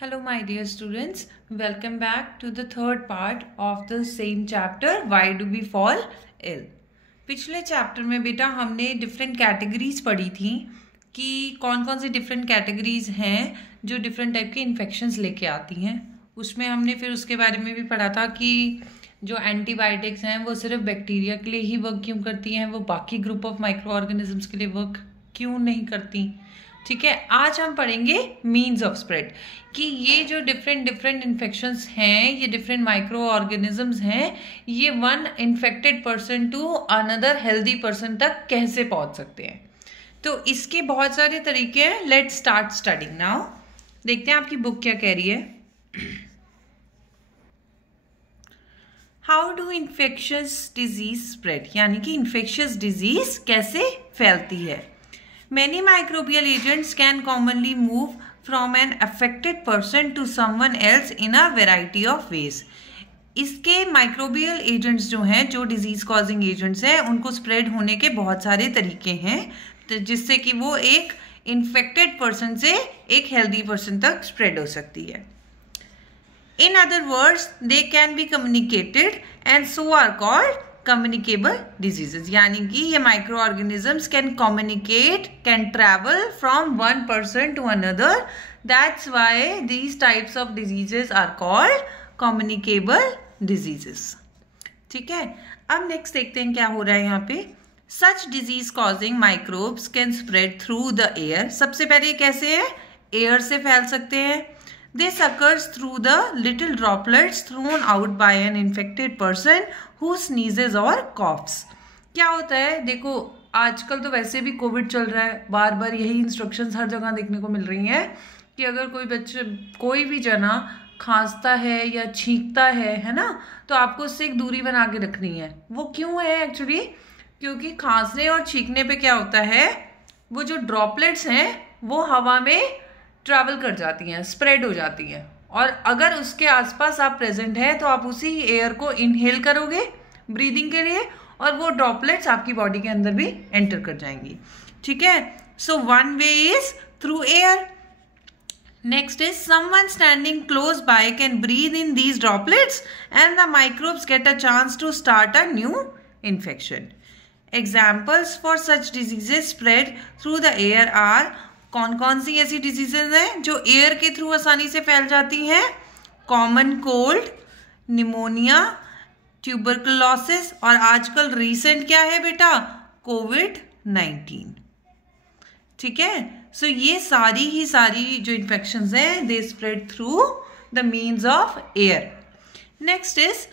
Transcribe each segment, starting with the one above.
Hello my dear students, welcome back to the third part of the same chapter Why do we fall ill। पिछले chapter में बेटा हमने different categories पढ़ी थी कि कौन कौन सी डिफरेंट कैटेगरीज हैं जो डिफरेंट टाइप के इन्फेक्शंस लेके आती हैं। उसमें हमने फिर उसके बारे में भी पढ़ा था कि जो एंटीबायोटिक्स हैं वो सिर्फ बैक्टीरिया के लिए ही वर्क क्यों करती हैं, वो बाकी ग्रुप ऑफ माइक्रो ऑर्गेनिजम्स के लिए वर्क क्यों नहीं करती। ठीक है, आज हम पढ़ेंगे मीन्स ऑफ स्प्रेड कि ये जो डिफरेंट इन्फेक्शंस हैं, ये डिफरेंट माइक्रो ऑर्गेनिजम्स हैं, ये one infected person to another healthy person तक कैसे पहुंच सकते हैं। तो इसके बहुत सारे तरीके हैं। Let's start studying now. देखते हैं आपकी बुक क्या कह रही है। How do infectious disease spread, यानी कि इन्फेक्शियस डिजीज कैसे फैलती है। Many microbial agents can commonly move from an affected person to someone else in a variety of ways। इसके माइक्रोबियल एजेंट्स जो हैं, जो डिजीज कॉजिंग एजेंट्स हैं, उनको स्प्रेड होने के बहुत सारे तरीके हैं, तो जिससे कि वो एक इन्फेक्टेड पर्सन से एक हेल्दी पर्सन तक स्प्रेड हो सकती है। In other words, they can be communicated and so are called communicable diseases। यानी कि ये micro organisms can communicate, can travel from one person to another, that's why these types of diseases are called communicable diseases. ठीक है, अब next देखते हैं क्या हो रहा है यहाँ पे। Such disease causing microbes can spread through the air. सबसे पहले कैसे है, एयर से फैल सकते हैं। This occurs through the little droplets thrown out by an infected person who sneezes or coughs। क्या होता है, देखो आजकल तो वैसे भी कोविड चल रहा है, बार बार यही इंस्ट्रक्शंस हर जगह देखने को मिल रही हैं कि अगर कोई भी जना खांसता है या छींकता है ना, तो आपको उससे एक दूरी बना के रखनी है। वो क्यों है एक्चुअली, क्योंकि खांसने और छींकने पे क्या होता है, वो जो ड्रॉपलेट्स हैं वो हवा में ट्रैवल कर जाती हैं, स्प्रेड हो जाती हैं, और अगर उसके आसपास आप प्रेजेंट हैं तो आप उसी एयर को इनहेल करोगे ब्रीदिंग के लिए, और वो ड्रॉपलेट्स आपकी बॉडी के अंदर भी एंटर कर जाएंगी। ठीक है, so one way is through air. Next is someone standing close by can breathe in these droplets and the microbes get a chance to start a new infection. Examples for such diseases spread through the air are, कौन कौन सी ऐसी diseases हैं जो air के through आसानी से फैल जाती हैं। कॉमन कोल्ड, निमोनिया, ट्यूबरकुलोसिस, और आजकल रीसेंट क्या है बेटा, कोविड-19। ठीक है, सो ये सारी जो इन्फेक्शंस हैं they spread through the means of air. Next is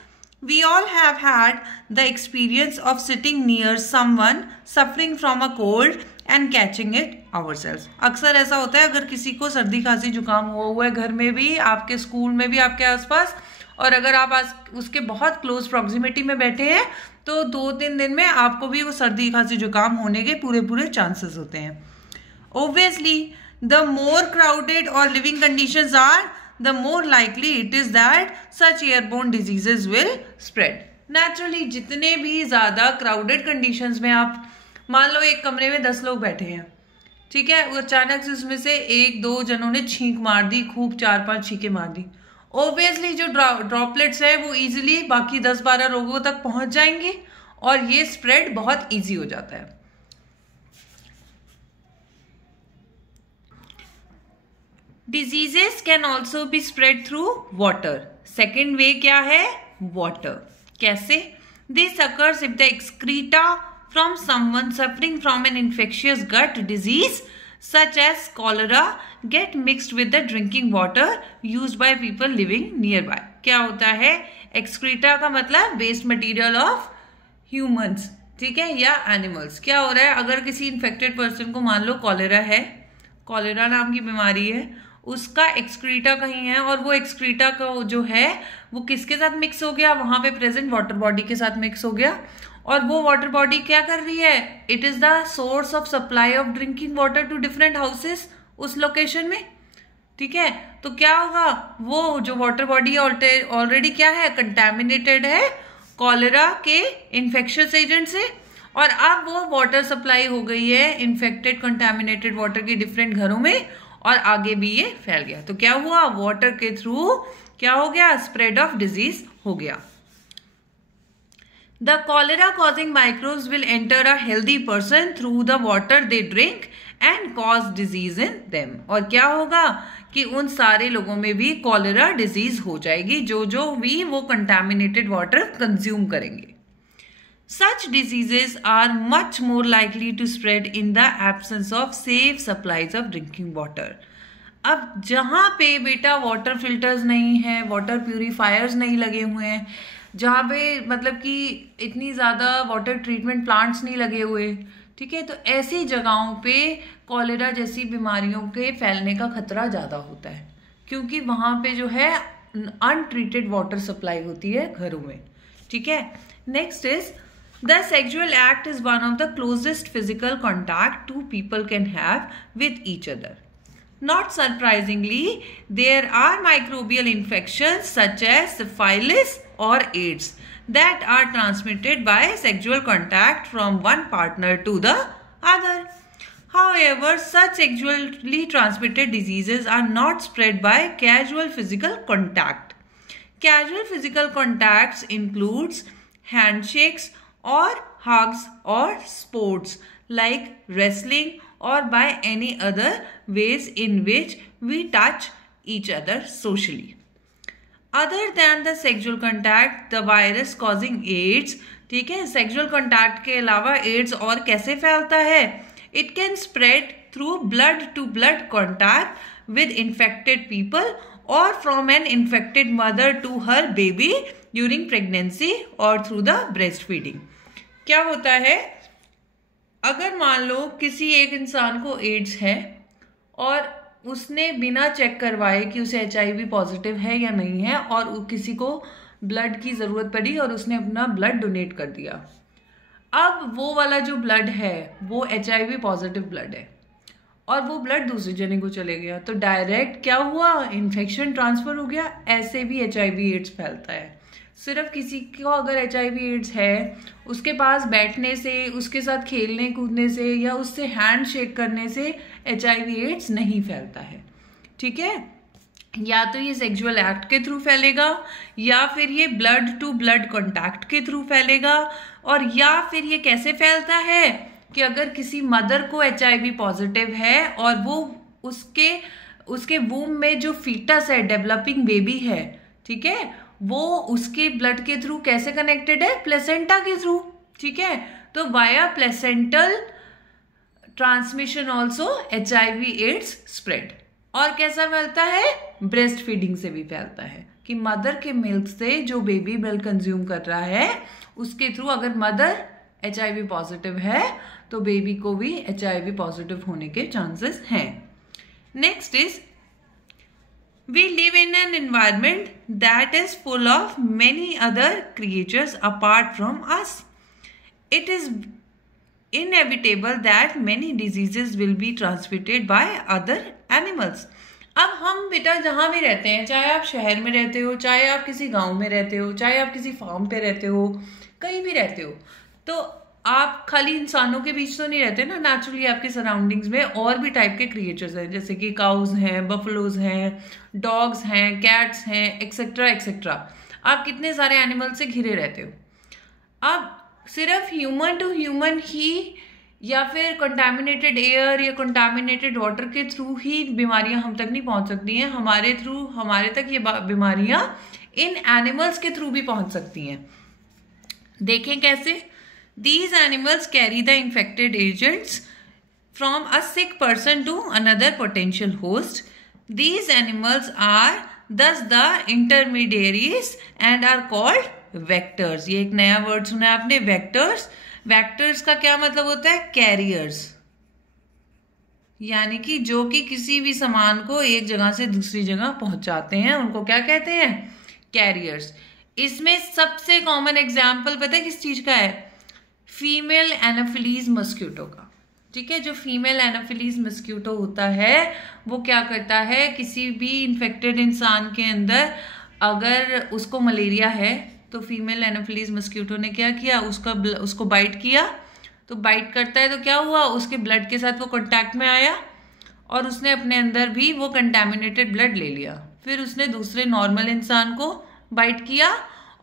we all have had the experience of sitting near someone suffering from a cold and catching it ourselves। अक्सर ऐसा होता है, अगर किसी को सर्दी खांसी जुकाम हुआ है घर में भी, आपके स्कूल में भी, आपके आसपास, और अगर आप उसके बहुत क्लोज प्रॉक्सिमिटी में बैठे हैं तो 2-3 दिन में आपको भी वो सर्दी खांसी जुकाम होने के पूरे चांसेस होते हैं। Obviously, the more crowded or living conditions are, the more likely it is that such airborne diseases will spread। Naturally, जितने भी ज़्यादा crowded conditions में आप मान लो एक कमरे में 10 लोग बैठे हैं, ठीक है, वो अचानक से उसमें से 1-2 जनों ने छींक मार दी, खूब 4-5 छींकें मार दी, ओबियसली जो ड्रॉपलेट्स है वो इजीली बाकी 10-12 लोगों तक पहुंच जाएंगे और ये स्प्रेड बहुत ईजी हो जाता है। Diseases can also be spread through water. Second way क्या है, वाटर। कैसे, this occurs if the excreta from someone suffering from an infectious gut disease such as cholera get mixed with the drinking water used by people living near by. क्या होता है, excreta का मतलब waste material of humans, ठीक है, या animals. क्या हो रहा है, अगर किसी इन्फेक्टेड पर्सन को मान लो कॉलेरा है, कॉलेरा नाम की बीमारी है, उसका एक्सक्रीटा कहीं है और वो एक्सक्रीटा का जो है वो किसके साथ मिक्स हो गया, वहां पे प्रेजेंट वाटर बॉडी के साथ मिक्स हो गया, और वो वाटर बॉडी क्या कर रही है, it is the source of supply of drinking water to different houses उस लोकेशन में। ठीक है, तो क्या होगा, वो जो वाटर बॉडी ऑलरेडी क्या है, कंटेमिनेटेड है कॉलेरा के इन्फेक्शियस एजेंट से, और अब वो वाटर सप्लाई हो गई है इन्फेक्टेड कंटेमिनेटेड वाटर के डिफरेंट घरों में, और आगे भी ये फैल गया। तो क्या हुआ, वाटर के थ्रू क्या हो गया, स्प्रेड ऑफ डिजीज हो गया। The cholera causing microbes will enter a healthy person through the water they drink and cause disease in them। और क्या होगा कि उन सारे लोगों में भी कॉलेरा डिजीज हो जाएगी जो भी वो कंटामिनेटेड वाटर कंज्यूम करेंगे। Such diseases are much more likely to spread in the absence of safe supplies of drinking water। अब जहाँ पे बेटा वाटर फिल्टर्स नहीं है, वाटर प्यूरिफायर्स नहीं लगे हुए हैं, जहाँ पे मतलब कि इतनी ज़्यादा वाटर ट्रीटमेंट प्लांट्स नहीं लगे हुए, ठीक है, तो ऐसी जगहों पे कॉलेरा जैसी बीमारियों के फैलने का खतरा ज़्यादा होता है, क्योंकि वहाँ पे जो है अनट्रीटेड वाटर सप्लाई होती है घरों में। ठीक है, next is the sexual act is one of the closest physical contact to people can have with each other. Not surprisingly, there are microbial infections such as syphilis or AIDS that are transmitted by sexual contact from one partner to the other. However, such sexually transmitted diseases are not spread by casual physical contact. Casual physical contacts includes handshakes or hugs or sports like wrestling or by any other ways in which we touch each other socially. Other than the sexual contact, the virus causing AIDS, ठीक है, sexual contact के अलावा ads और कैसे फैलता है? It can spread through blood to blood contact with infected people और from an infected mother to her baby during pregnancy और थ्रू द ब्रेस्ट फीडिंग। क्या होता है, अगर मान लो किसी एक इंसान को एड्स है और उसने बिना चेक करवाए कि उसे HIV पॉजिटिव है या नहीं है और किसी को ब्लड की ज़रूरत पड़ी और उसने अपना ब्लड डोनेट कर दिया, अब वो वाला जो ब्लड है वो HIV पॉजिटिव ब्लड है और वो ब्लड दूसरे जने को चले गया, तो डायरेक्ट क्या हुआ, इन्फेक्शन ट्रांसफ़र हो गया। ऐसे भी HIV एड्स फैलता है। सिर्फ किसी को अगर HIV एड्स है, उसके पास बैठने से, उसके साथ खेलने कूदने से या उससे हैंड शेक करने से HIV एड्स नहीं फैलता है। ठीक है, या तो ये सेक्सुअल एक्ट के थ्रू फैलेगा या फिर ये ब्लड टू ब्लड कॉन्टैक्ट के थ्रू फैलेगा, और या फिर ये कैसे फैलता है कि अगर किसी मदर को HIV पॉजिटिव है और वो उसके वूम में जो फीटस है, डेवलपिंग बेबी है, ठीक है, वो उसके ब्लड के थ्रू कैसे कनेक्टेड है, प्लेसेंटा के थ्रू। ठीक है, तो via placental transmission also HIV AIDS spread. और कैसा फैलता है, ब्रेस्ट फीडिंग से भी फैलता है कि मदर के मिल्क से जो बेबी मिल्क कंज्यूम कर रहा है उसके थ्रू अगर मदर HIV पॉजिटिव है तो बेबी को भी HIV पॉजिटिव होने के चांसेस हैं। Next is we live in an environment that is full of many other creatures apart from us. It is inevitable that many diseases will be transmitted by other animals. अब हम बेटा जहाँ भी रहते हैं, चाहे आप शहर में रहते हो, चाहे आप किसी गांव में रहते हो, चाहे आप किसी फार्म पे रहते हो, कहीं भी रहते हो, तो आप खाली इंसानों के बीच तो नहीं रहते ना। नेचुरली आपके सराउंडिंग्स में और भी टाइप के क्रिएचर्स हैं, जैसे कि काउज हैं, बफलोज हैं, डॉग्स हैं, कैट्स हैं, एक्सेट्रा एक्सेट्रा। आप कितने सारे एनिमल से घिरे रहते हो। अब सिर्फ ह्यूमन टू ह्यूमन ही या फिर कंटामिनेटेड एयर या कंटामिनेटेड वाटर के थ्रू ही बीमारियां हम तक नहीं पहुंच सकती हैं। हमारे तक ये बीमारियां इन एनिमल्स के थ्रू भी पहुंच सकती हैं। देखें कैसे। These animals carry the infected agents from a sick person to another potential host. These animals are thus the intermediaries and are called vectors. ये एक नया वर्ड सुना है आपने, vectors. Vectors का क्या मतलब होता है, कैरियर्स, यानी कि जो कि किसी भी सामान को एक जगह से दूसरी जगह पहुंचाते हैं, उनको क्या कहते हैं, कैरियर्स। इसमें सबसे कॉमन एग्जाम्पल पता है किस चीज का है, फीमेल एनाफिलीज मस्क्यूटो का। ठीक है, जो फीमेल एनाफिलीज मस्क्यूटो होता है वो क्या करता है, किसी भी इन्फेक्टेड इंसान के अंदर अगर उसको मलेरिया है तो फीमेल एनाफिलीज मस्क्यूटो ने क्या किया, उसको बाइट किया, तो बाइट करता है तो क्या हुआ, उसके ब्लड के साथ वो कांटेक्ट में आया और उसने अपने अंदर भी वो कंटेमिनेटेड ब्लड ले लिया। फिर उसने दूसरे नॉर्मल इंसान को बाइट किया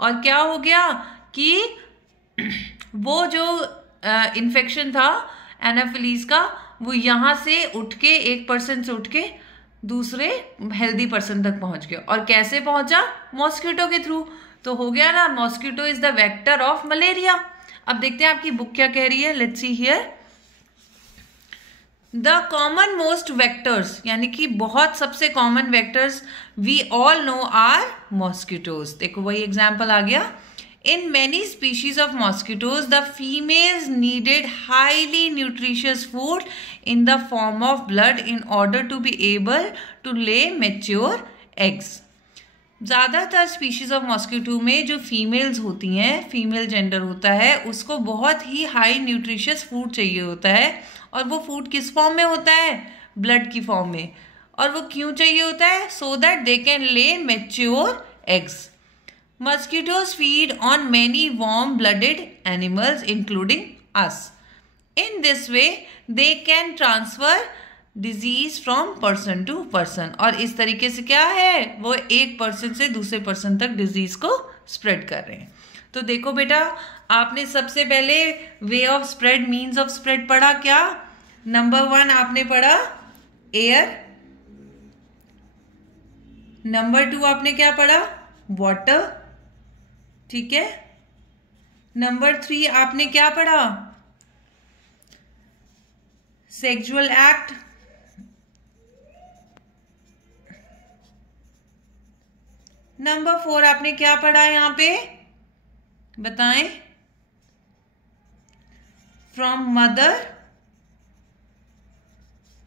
और क्या हो गया कि वो जो इन्फेक्शन था एनाफिलीज का, वो यहाँ से उठ के एक पर्सन से उठ के दूसरे हेल्दी पर्सन तक पहुंच गया। और कैसे पहुंचा? मॉस्किटो के थ्रू। तो हो गया ना, mosquito is the vector of malaria. अब देखते हैं आपकी बुक क्या कह रही है। Let's see here. The common most vectors, यानी कि बहुत सबसे common vectors we all know are mosquitoes. देखो वही एग्जाम्पल आ गया। In many species of mosquitoes, the females needed highly nutritious food in the form of blood in order to be able to lay mature eggs. ज़्यादातर species of mosquito में जो females होती हैं, female gender होता है, उसको बहुत ही high nutritious food चाहिए होता है। और वो फूड किस फॉर्म में होता है? ब्लड की फॉर्म में। और वो क्यों चाहिए होता है? सो दैट दे कैन ले mature eggs. Mosquitoes feed on many warm-blooded animals, including us. In this way, they can transfer disease from person to person. और इस तरीके से क्या है, वो एक पर्सन से दूसरे पर्सन तक डिजीज को स्प्रेड कर रहे हैं। तो देखो बेटा, आपने सबसे पहले way of spread, means of spread पढ़ा क्या? नंबर 1 आपने पढ़ा एयर, नंबर 2 आपने क्या पढ़ा? वाटर, ठीक है। नंबर 3 आपने क्या पढ़ा? Sexual act. नंबर 4 आपने क्या पढ़ा यहां पे? बताएं। फ्रॉम मदर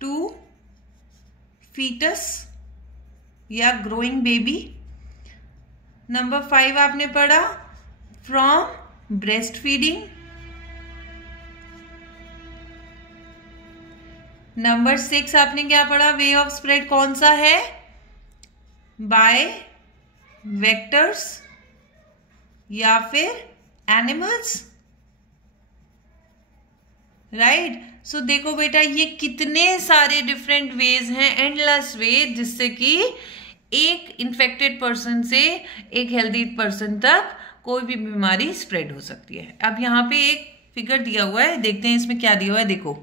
टू फीटस या ग्रोइंग बेबी। नंबर 5 आपने पढ़ा फ्रॉम ब्रेस्ट फीडिंग। नंबर 6 आपने क्या पढ़ा? वे ऑफ स्प्रेड कौन सा है? बाय वेक्टर्स या फिर एनिमल्स, राइट। सो देखो बेटा, ये कितने सारे डिफरेंट वेज हैं, एंडलेस वे, जिससे कि एक इन्फेक्टेड पर्सन से एक हेल्दी पर्सन तक कोई भी बीमारी स्प्रेड हो सकती है। अब यहाँ पे एक फिगर दिया हुआ है, देखते हैं इसमें क्या दिया हुआ है। देखो,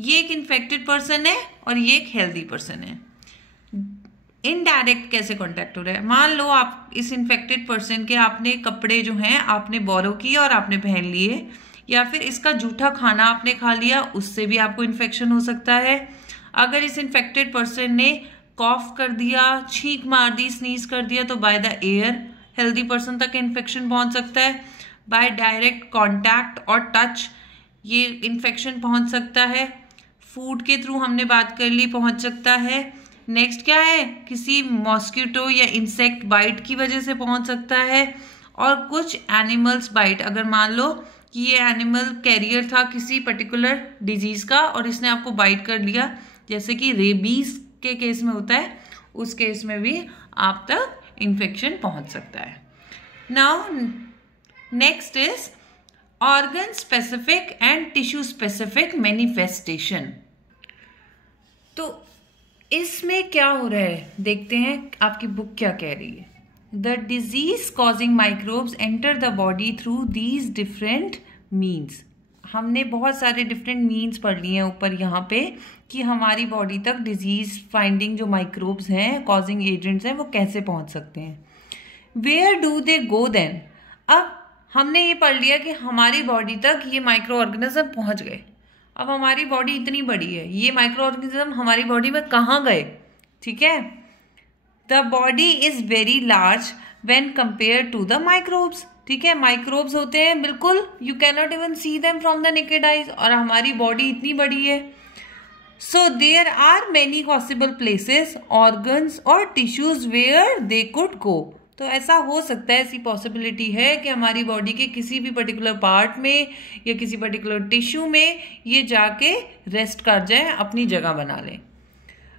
ये एक इन्फेक्टेड पर्सन है और ये एक हेल्दी पर्सन है। इनडायरेक्ट कैसे कांटेक्ट हो रहा है? मान लो आप इस इन्फेक्टेड पर्सन के आपने कपड़े जो हैं आपने बोरो किए और आपने पहन लिए, या फिर इसका जूठा खाना आपने खा लिया, उससे भी आपको इन्फेक्शन हो सकता है। अगर इस इन्फेक्टेड पर्सन ने कॉफ कर दिया, छींक मार दी, स्नीज कर दिया, तो by the air healthy person तक इन्फेक्शन पहुंच सकता है। बाय डायरेक्ट कांटेक्ट और टच ये इन्फेक्शन पहुंच सकता है। फूड के थ्रू हमने बात कर ली, पहुंच सकता है। नेक्स्ट क्या है? किसी मॉस्किटो या इंसेक्ट बाइट की वजह से पहुंच सकता है। और कुछ एनिमल्स बाइट, अगर मान लो कि ये एनिमल कैरियर था किसी पर्टिकुलर डिजीज का और इसने आपको बाइट कर लिया, जैसे कि रेबीज के केस में होता है, उस केस में भी आप तक इन्फेक्शन पहुंच सकता है। Now next is organ specific and tissue specific manifestation. तो इसमें क्या हो रहा है देखते हैं, आपकी बुक क्या कह रही है। The disease causing microbes enter the body through these different means. हमने बहुत सारे डिफरेंट मीन्स पढ़ लिए हैं ऊपर यहाँ पे, कि हमारी बॉडी तक डिजीज फाइंडिंग जो माइक्रोब्स हैं, कॉजिंग एजेंट्स हैं, वो कैसे पहुंच सकते हैं। Where do they go then? अब हमने ये पढ़ लिया कि हमारी बॉडी तक ये माइक्रो ऑर्गेनिज्म पहुंच गए। अब हमारी बॉडी इतनी बड़ी है, ये माइक्रो ऑर्गेनिज्म हमारी बॉडी में कहाँ गए? ठीक है, the body is very large when compare to the microbes. ठीक है, माइक्रोब्स होते हैं बिल्कुल, you can not even see them from the naked eyes, और हमारी बॉडी इतनी बड़ी है। So there are many possible places, organs और tissues where they could go. तो ऐसा हो सकता है, ऐसी पॉसिबिलिटी है कि हमारी बॉडी के किसी भी पर्टिकुलर पार्ट में या किसी पर्टिकुलर टिश्यू में ये जाके रेस्ट कर जाए, अपनी जगह बना लें।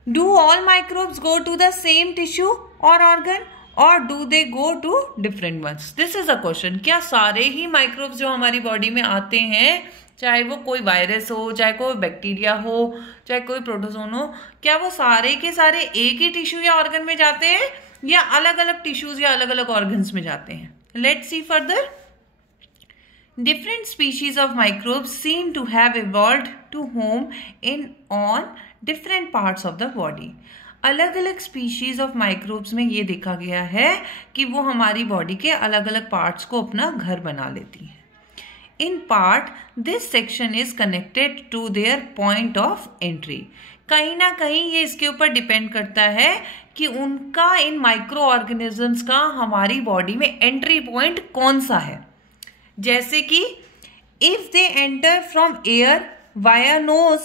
Do all microbes go to the same tissue और ऑर्गन, और do they go to different ones? This is a question. क्या सारे ही माइक्रोब्स जो हमारी बॉडी में आते हैं, चाहे वो कोई वायरस हो, चाहे कोई बैक्टीरिया हो, चाहे कोई प्रोटोजोन हो, क्या वो सारे के सारे एक ही टिश्यू या ऑर्गन में जाते हैं या अलग अलग टिश्यूज या अलग अलग ऑर्गन्स में जाते हैं? Let's see further. Different species of microbes seem to have evolved to home in on different parts of the body. अलग अलग स्पीशीज ऑफ माइक्रोब्स में ये देखा गया है कि वो हमारी बॉडी के अलग अलग पार्ट्स को अपना घर बना लेती हैं. In part this section is connected to their point of entry. कहीं ना कहीं ये इसके ऊपर डिपेंड करता है कि उनका, इन माइक्रो ऑर्गेनिजम्स का हमारी बॉडी में एंट्री पॉइंट कौन सा है. जैसे कि if they enter from air via nose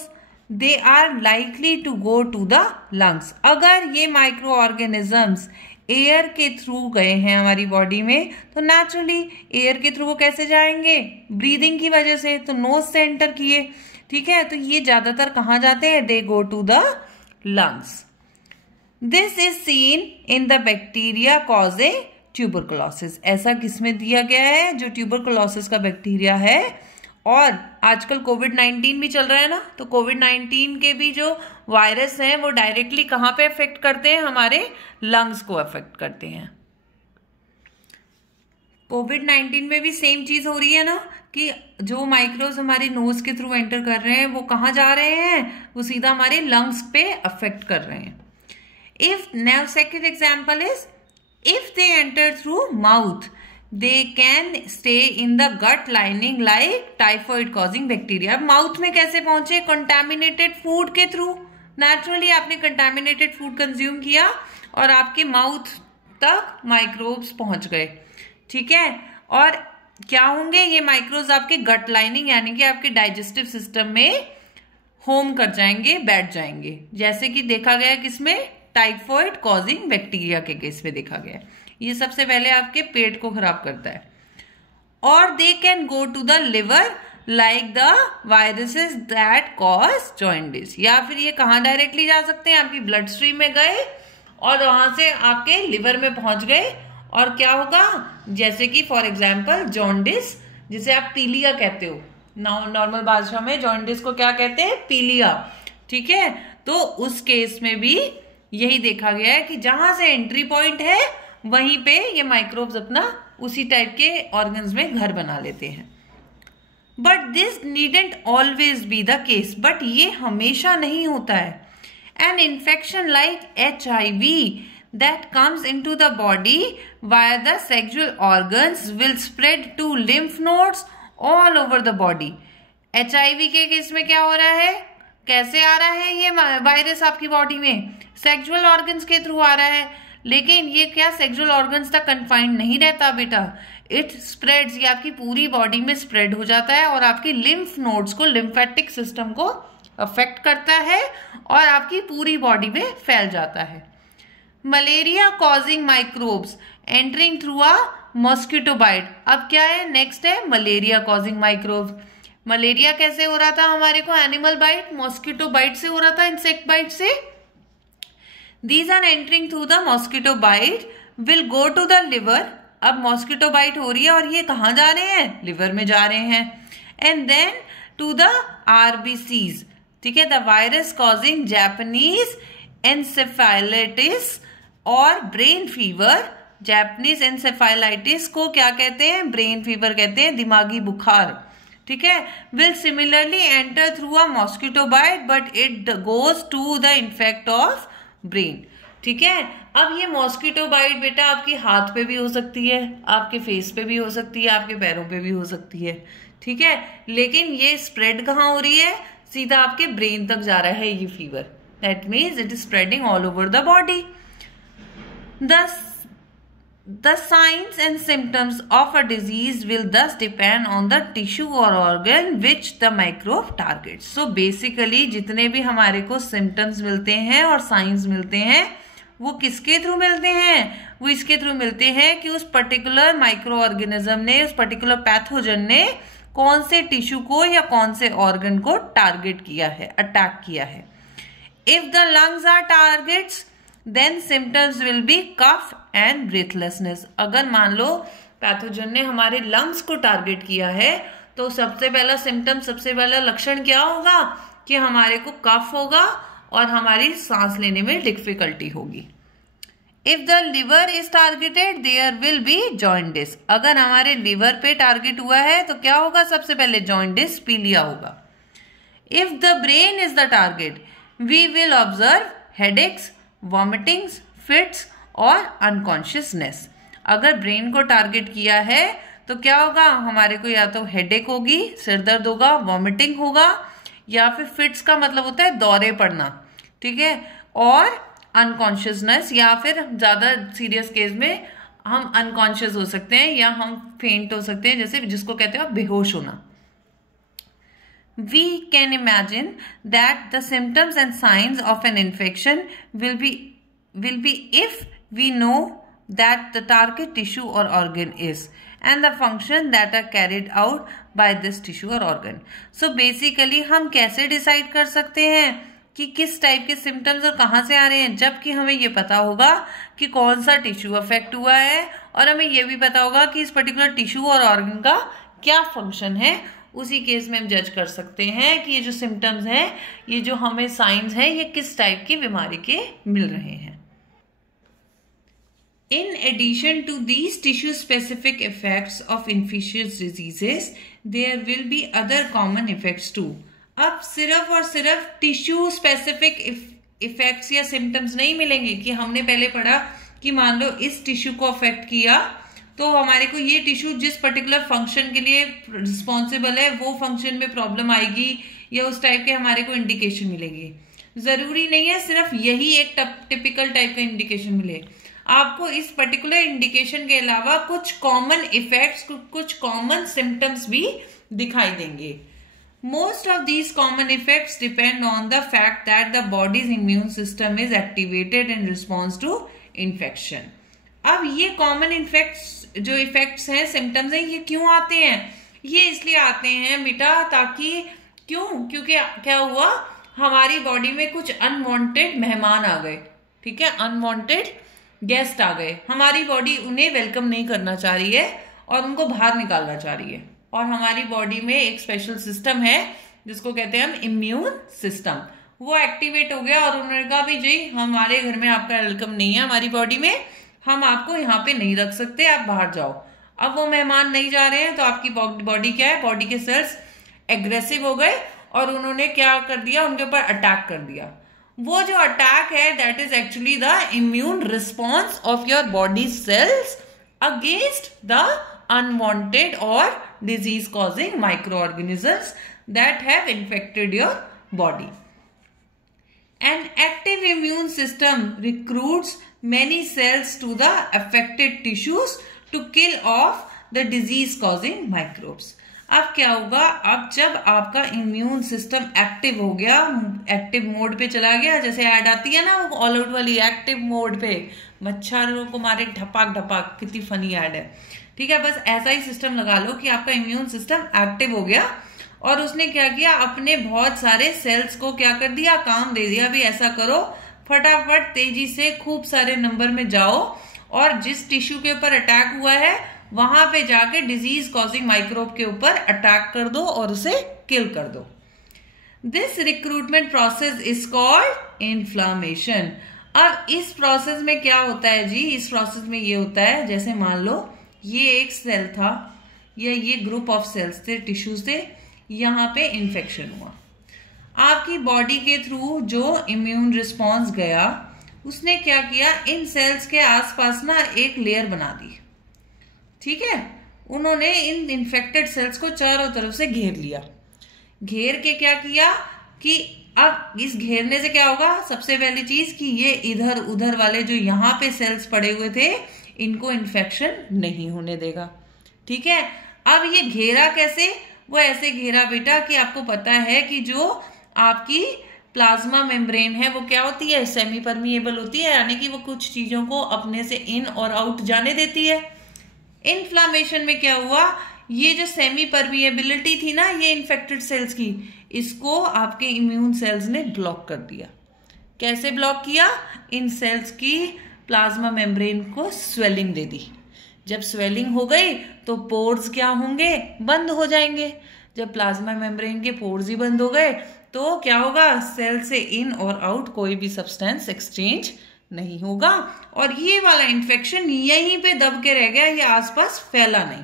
they are likely to go to the lungs. अगर ये माइक्रो ऑर्गेनिजम्स एयर के थ्रू गए हैं हमारी बॉडी में तो नेचुरली एयर के थ्रू वो कैसे जाएंगे? ब्रीदिंग की वजह से. तो नोज से एंटर किए, ठीक है. तो ये ज्यादातर कहाँ जाते हैं? They go to the lungs. This is seen in the bacteria causing tuberculosis. ऐसा किसमें दिया गया है? जो ट्यूबरकुलोसिस का बैक्टीरिया है. और आजकल कोविड-19 भी चल रहा है ना, तो कोविड-19 के भी जो वायरस हैं वो डायरेक्टली कहाँ पे अफेक्ट करते हैं? हमारे लंग्स को अफेक्ट करते हैं. कोविड-19 में भी सेम चीज हो रही है ना कि जो माइक्रोब्स हमारे नोज के थ्रू एंटर कर रहे हैं वो कहाँ जा रहे हैं? वो सीधा हमारे लंग्स पे अफेक्ट कर रहे हैं. If now second example is if they enter through mouth they can stay in the gut lining like typhoid causing bacteria. अब माउथ में कैसे पहुंचे? कंटामिनेटेड फूड के थ्रू. नेचुरली आपने कंटामिनेटेड फूड कंज्यूम किया और आपके माउथ तक माइक्रोब्स पहुंच गए, ठीक है. और क्या होंगे? ये माइक्रोब्स आपके गट लाइनिंग यानी कि आपके डाइजेस्टिव सिस्टम में होम कर जाएंगे, बैठ जाएंगे. जैसे कि देखा गया किसमें? टाइफॉइड कॉजिंग बैक्टीरिया के केस में देखा गया. ये सबसे पहले आपके पेट को खराब करता है. और they can go to the liver like the viruses that cause jaundice. या फिर ये कहाँ डायरेक्टली जा सकते हैं? आपकी ब्लड स्ट्रीम में गए और वहां से आपके लिवर में पहुंच गए. और क्या होगा? जैसे कि फॉर एग्जाम्पल जॉन्डिस, जिसे आप पीलिया कहते हो. नॉर्मल भाषा में जॉन्डिस को क्या कहते हैं? पीलिया, ठीक है. तो उस केस में भी यही देखा गया है कि जहां से एंट्री पॉइंट है वहीं पे ये माइक्रोब्स अपना उसी टाइप के ऑर्गन्स में घर बना लेते हैं. But this needn't always be the case. But ये हमेशा नहीं होता है. An infection like HIV that comes into the body via the sexual organs will spread to lymph nodes all over the body. HIV के case में क्या हो रहा है? कैसे आ रहा है ये वायरस आपकी बॉडी में? सेक्सुअल ऑर्गन्स के थ्रू आ रहा है. लेकिन ये क्या सेक्सुअल ऑर्गन्स तक कन्फाइंड नहीं रहता बेटा. इट स्प्रेड्स, ये आपकी पूरी बॉडी में स्प्रेड हो जाता है और आपकी लिम्फ नोड्स को, लिम्फेटिक सिस्टम को अफेक्ट करता है और आपकी पूरी बॉडी में फैल जाता है. Malaria causing microbes entering through a mosquito bite. अब क्या है? नेक्स्ट है मलेरिया कॉजिंग माइक्रोब. मलेरिया कैसे हो रहा था हमारे को? एनिमल बाइट, मॉस्किटो बाइट से हो रहा था, इंसेक्ट बाइट से. These are entering through the mosquito bite will go to the liver. अब मॉस्किटो बाइट हो रही है और ये कहाँ जा रहे हैं? लिवर में जा रहे हैं. And then to the RBCs, ठीक है. The virus causing Japanese encephalitis और ब्रेन फीवर. जापानीज एनसेफेलाइटिस को क्या कहते हैं? ब्रेन फीवर कहते हैं, दिमागी बुखार, ठीक है. Will similarly enter through a mosquito bite but it goes to the infect of brain, ठीक है. अब ये मॉस्किटो बाइट बेटा आपके हाथ पे भी हो सकती है, आपके फेस पे भी हो सकती है, आपके पैरों पे भी हो सकती है, ठीक है. लेकिन ये स्प्रेड कहाँ हो रही है? सीधा आपके ब्रेन तक जा रहा है ये fever. That means it is spreading all over the body. The signs and symptoms of a disease will thus depend on the tissue or organ which the microbe targets. So basically जितने भी हमारे को symptoms मिलते हैं और signs मिलते हैं वो किसके थ्रू मिलते हैं? वो इसके थ्रू मिलते हैं कि उस पर्टिकुलर माइक्रो ऑर्गेनिज्म ने, उस पर्टिकुलर पैथोजन ने कौन से टिश्यू को या कौन से ऑर्गन को टारगेट किया है, अटैक किया है. If the lungs are targets, then symptoms will be cough and breathlessness. अगर मान लो पैथोजन ने हमारे लंग्स को टारगेट किया है तो सबसे पहला सिम्टम, सबसे पहला लक्षण क्या होगा कि हमारे को कफ होगा और हमारी सांस लेने में डिफिकल्टी होगी। If the liver is targeted there will be jaundice. अगर हमारे लिवर पे टारगेट हुआ है तो क्या होगा, सबसे पहले जॉइंडिस, पीलिया होगा। If the brain is the target we will observe headaches, vomitings, fits और अनकॉन्शियसनेस। अगर ब्रेन को टारगेट किया है तो क्या होगा, हमारे को या तो हेडेक होगी, सिर दर्द होगा, वॉमिटिंग होगा, या फिर फिट्स का मतलब होता है दौरे पड़ना, ठीक है, और अनकॉन्शियसनेस, या फिर ज्यादा सीरियस केस में हम अनकॉन्शियस हो सकते हैं या हम फेंट हो सकते हैं, जैसे जिसको कहते हैं बेहोश होना। We can imagine that the symptoms and signs of an infection will be if we know that the target tissue or organ is and the function that are carried out by this tissue or organ. So basically हम कैसे decide कर सकते हैं कि किस type के symptoms और कहाँ से आ रहे हैं, जबकि हमें ये पता होगा कि कौन सा टिश्यू अफेक्ट हुआ है और हमें ये भी पता होगा कि इस पर्टिकुलर टिश्यू और ऑर्गन का क्या फंक्शन है। उसी केस में हम जज कर सकते हैं कि ये जो सिम्टम्स हैं, ये जो हमें साइंस हैं, ये किस टाइप की बीमारी के मिल रहे हैं। In addition to these tissue-specific effects of infectious diseases, there will be other common effects too. अब सिर्फ और सिर्फ टिश्यू स्पेसिफिक इफेक्ट्स या सिम्टम्स नहीं मिलेंगे कि हमने पहले पढ़ा कि मान लो इस टिश्यू को अफेक्ट किया तो हमारे को ये टिश्यू जिस पर्टिकुलर फंक्शन के लिए रिस्पॉन्सिबल है वो फंक्शन में प्रॉब्लम आएगी या उस टाइप के हमारे को इंडिकेशन मिलेंगे। जरूरी नहीं है सिर्फ यही एक टिपिकल टाइप का इंडिकेशन मिले, आपको इस पर्टिकुलर इंडिकेशन के अलावा कुछ कॉमन इफेक्ट्स, कुछ कॉमन सिम्टम्स भी दिखाई देंगे। Most of these common effects depend on the fact that the body's immune system is activated in response to infection. अब ये कॉमन जो इफेक्ट्स हैं, सिम्टम्स हैं, ये क्यों आते हैं? ये इसलिए आते हैं बेटा ताकि क्योंकि क्या हुआ, हमारी बॉडी में कुछ अनवांटेड मेहमान आ गए, ठीक है, अनवांटेड गेस्ट आ गए, हमारी बॉडी उन्हें वेलकम नहीं करना चाह रही है और उनको बाहर निकालना चाह रही है। और हमारी बॉडी में एक स्पेशल सिस्टम है जिसको कहते हैं हम इम्यून सिस्टम, वो एक्टिवेट हो गया और उन्होंने कहा भाई जी हमारे घर में आपका वेलकम नहीं है, हमारी बॉडी में हम आपको यहाँ पे नहीं रख सकते, आप बाहर जाओ। अब वो मेहमान नहीं जा रहे हैं तो आपकी बॉडी क्या है, बॉडी के सेल्स एग्रेसिव हो गए और उन्होंने क्या कर दिया, उनके ऊपर अटैक कर दिया। वो जो अटैक है that is actually the immune response of your body cells against the unwanted और disease causing micro organisms that have infected your body. An active immune system recruits many cells to the affected tissues to kill off the disease-causing microbes. अब क्या होगा, अब जब आपका immune system active हो गया, active mode पे चला गया, जैसे ऐड आती है ना वो ऑल आउट वाली, एक्टिव मोड पे मच्छरों को मारे ढपाक ढपाक, कितनी फनी ऐड है, ठीक है। बस ऐसा ही सिस्टम लगा लो कि आपका इम्यून सिस्टम एक्टिव हो गया और उसने क्या किया, अपने बहुत सारे सेल्स को क्या कर दिया, काम दे दिया, भी ऐसा करो फटाफट तेजी से खूब सारे नंबर में जाओ और जिस टिश्यू के ऊपर अटैक हुआ है वहां पे जाके डिजीज कॉजिंग माइक्रोब के ऊपर अटैक कर दो और उसे किल कर दो। This recruitment process is called inflammation. अब इस प्रोसेस में क्या होता है जी, इस प्रोसेस में ये होता है, जैसे मान लो ये एक सेल था या ये ग्रुप ऑफ सेल्स थे, टिश्यूज थे, यहाँ पे इन्फेक्शन हुआ, आपकी बॉडी के थ्रू जो इम्यून रिस्पॉन्स गया उसने क्या किया, इन सेल्स के आसपास ना एक लेयर बना दी, ठीक है। उन्होंने इन इन्फेक्टेड सेल्स को चारों तरफ से घेर लिया, घेर के क्या किया कि अब इस घेरने से क्या होगा, सबसे पहली चीज कि ये इधर उधर वाले जो यहाँ पे सेल्स पड़े हुए थे इनको इन्फेक्शन नहीं होने देगा, ठीक है। अब ये घेरा कैसे, वो ऐसे घेरा बेटा कि आपको पता है कि जो आपकी प्लाज्मा मेम्ब्रेन है वो क्या होती है, सेमी परमिएबल होती है, यानी कि वो कुछ चीजों को अपने से इन और आउट जाने देती है। इन्फ्लामेशन में क्या हुआ, ये जो सेमी परमिएबिलिटी थी ना ये इन्फेक्टेड सेल्स की, इसको आपके इम्यून सेल्स ने ब्लॉक कर दिया, कैसे ब्लॉक किया? इन सेल्स की प्लाज्मा मेम्ब्रेन को स्वेलिंग दे दी। जब स्वेलिंग हो गई तो पोर्स क्या होंगे? बंद हो जाएंगे। जब प्लाज्मा मेम्ब्रेन के पोर्स ही बंद हो गए तो क्या होगा? सेल से इन और आउट कोई भी सब्सटेंस एक्सचेंज नहीं होगा और ये वाला इन्फेक्शन यहीं पे दब के रह गया, ये आसपास फैला नहीं।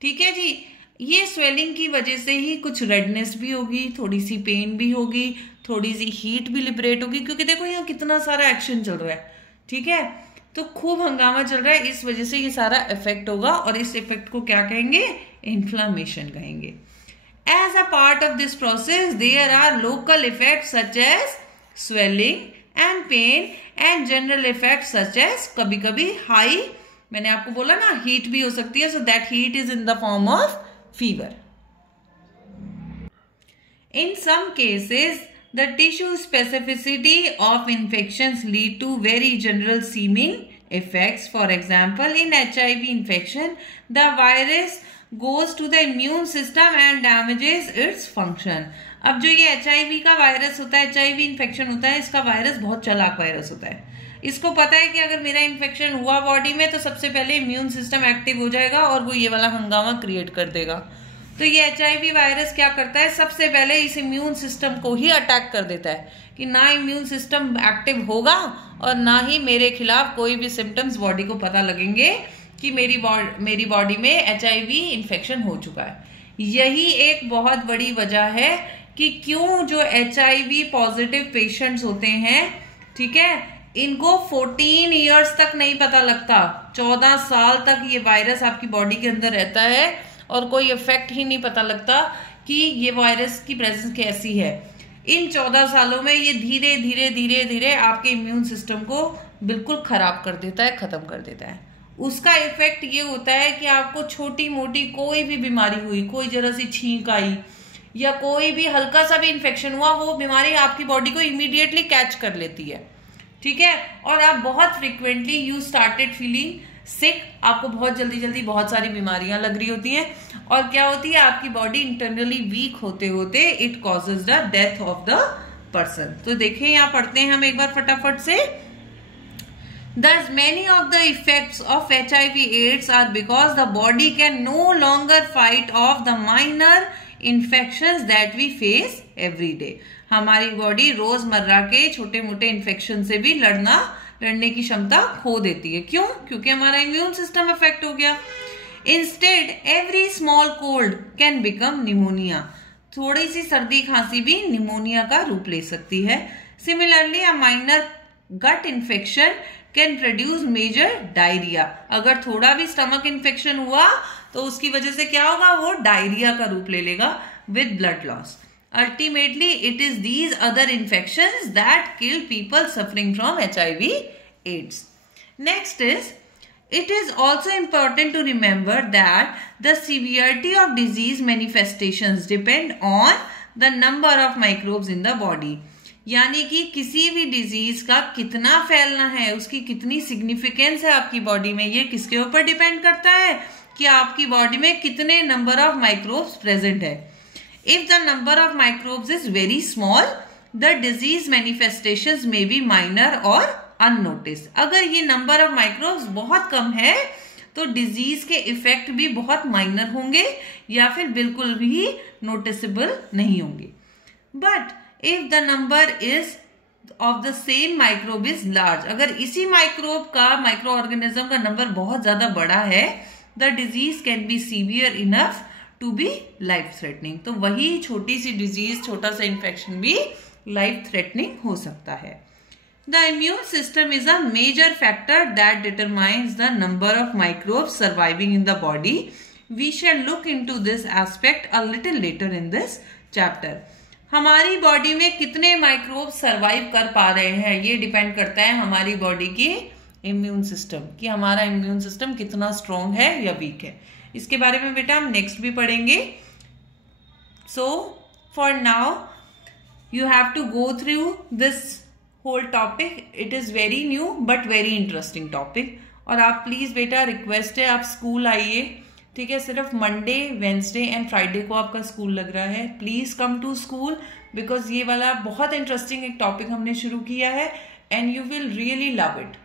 ठीक है जी। ये स्वेलिंग की वजह से ही कुछ रेडनेस भी होगी, थोड़ी सी पेन भी होगी, थोड़ी सी हीट भी लिबरेट होगी, क्योंकि देखो यहाँ कितना सारा एक्शन चल रहा है। ठीक है, तो खूब हंगामा चल रहा है, इस वजह से ये सारा इफेक्ट होगा और इस इफेक्ट को क्या कहेंगे? इन्फ्लामेशन कहेंगे। As a part of this process, there are local effects such as swelling and pain and general effects such as कभी कभी high, मैंने आपको बोला ना हीट भी हो सकती है, so that heat is in the form of fever. In some cases, the tissue specificity of infections lead to very general seeming effects. For example, in HIV infection, the virus goes to the immune system and damages its function. अब जो ये HIV का virus होता है, HIV infection होता है, इसका virus बहुत चालाक वायरस होता है। इसको पता है कि अगर मेरा इन्फेक्शन हुआ बॉडी में तो सबसे पहले इम्यून सिस्टम एक्टिव हो जाएगा और वो ये वाला हंगामा क्रिएट कर देगा। तो ये HIV वायरस क्या करता है? सबसे पहले इस इम्यून सिस्टम को ही अटैक कर देता है कि ना इम्यून सिस्टम एक्टिव होगा और ना ही मेरे खिलाफ कोई भी सिम्टम्स बॉडी को पता लगेंगे कि मेरी बॉडी में HIV इन्फेक्शन हो चुका है। यही एक बहुत बड़ी वजह है कि क्यों जो HIV पॉजिटिव पेशेंट्स होते हैं, ठीक है, इनको 14 इयर्स तक नहीं पता लगता। 14 साल तक ये वायरस आपकी बॉडी के अंदर रहता है और कोई इफेक्ट ही नहीं पता लगता कि ये वायरस की प्रेजेंस कैसी है। इन 14 सालों में ये धीरे धीरे धीरे धीरे आपके इम्यून सिस्टम को बिल्कुल खराब कर देता है, खत्म कर देता है। उसका इफेक्ट ये होता है कि आपको छोटी मोटी कोई भी बीमारी हुई, कोई जरा सी छींक आई या कोई भी हल्का सा भी इन्फेक्शन हुआ, वो बीमारी आपकी बॉडी को इमीडिएटली कैच कर लेती है। ठीक है, और आप बहुत फ्रिक्वेंटली यू स्टार्टेड फीलिंग सिक, आपको बहुत जल्दी जल्दी बहुत सारी बीमारियां लग रही होती हैं और क्या होती है, आपकी बॉडी इंटरनली वीक होते होते it causes the death of the person. तो देखें, यहाँ पढ़ते हैं हम एक बार फटाफट से। Thus, many of the effects of HIV/AIDS are because the body can no longer fight off the minor infections that we face every day. हमारी बॉडी रोजमर्रा के छोटे मोटे इन्फेक्शन से भी लड़ने की क्षमता खो देती है। क्यों? क्योंकि हमारा इम्यून सिस्टम अफेक्ट हो गया। Instead, every small cold can become pneumonia. थोड़ी सी सर्दी खांसी भी निमोनिया का रूप ले सकती है। Similarly, a minor gut infection can produce major diarrhoea. अगर थोड़ा भी स्टमक इन्फेक्शन हुआ तो उसकी वजह से क्या होगा? वो डायरिया का रूप ले लेगा with blood loss. Ultimately it is these other infections that kill people suffering from HIV/AIDS. Next is, it is also important to remember that the severity of disease manifestations depend on the number of microbes in the body. यानी कि किसी भी disease का कितना फैलना है, उसकी कितनी सिग्निफिकेंस है आपकी बॉडी में, ये किसके ऊपर डिपेंड करता है कि आपकी बॉडी में कितने नंबर ऑफ माइक्रोब्स प्रेजेंट है। If the number of microbes is very small, the disease manifestations may be minor और अननोटिस। अगर ये नंबर ऑफ माइक्रोब्स बहुत कम है तो डिजीज के इफेक्ट भी बहुत माइनर होंगे या फिर बिल्कुल भी नोटिसेबल नहीं होंगे। But if the number is of the same microbe is large, अगर इसी माइक्रोब का, माइक्रो ऑर्गेनिज्म का नंबर बहुत ज्यादा बड़ा है, the disease can be severe enough to be life threatening. तो वही छोटी सी डिजीज, छोटा सा इन्फेक्शन भी लाइफ थ्रेटनिंग हो सकता है। The immune system is a major factor that determines the number of microbes surviving in the body. We shall look into this aspect a little later in this chapter. हमारी body में कितने microbe survive कर पा रहे हैं, ये depend करता है हमारी बॉडी की इम्यून सिस्टम, कि हमारा इम्यून सिस्टम कितना स्ट्रॉन्ग है या वीक है। इसके बारे में बेटा हम नेक्स्ट भी पढ़ेंगे। So for now you have to go through this whole topic. It is very new but very interesting topic. और आप प्लीज बेटा, रिक्वेस्ट है, आप स्कूल आइए, ठीक है, सिर्फ मंडे, वेंसडे एंड फ्राइडे को आपका स्कूल लग रहा है. Please come to school because ये वाला बहुत इंटरेस्टिंग एक टॉपिक हमने शुरू किया है and you will really love it.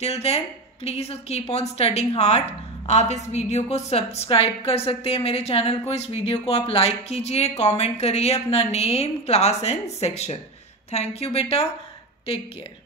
Till then please keep on studying hard. आप इस वीडियो को सब्सक्राइब कर सकते हैं मेरे चैनल को. इस वीडियो को आप लाइक कीजिए, कमेंट करिए अपना name, class and section. Thank you बेटा. Take care.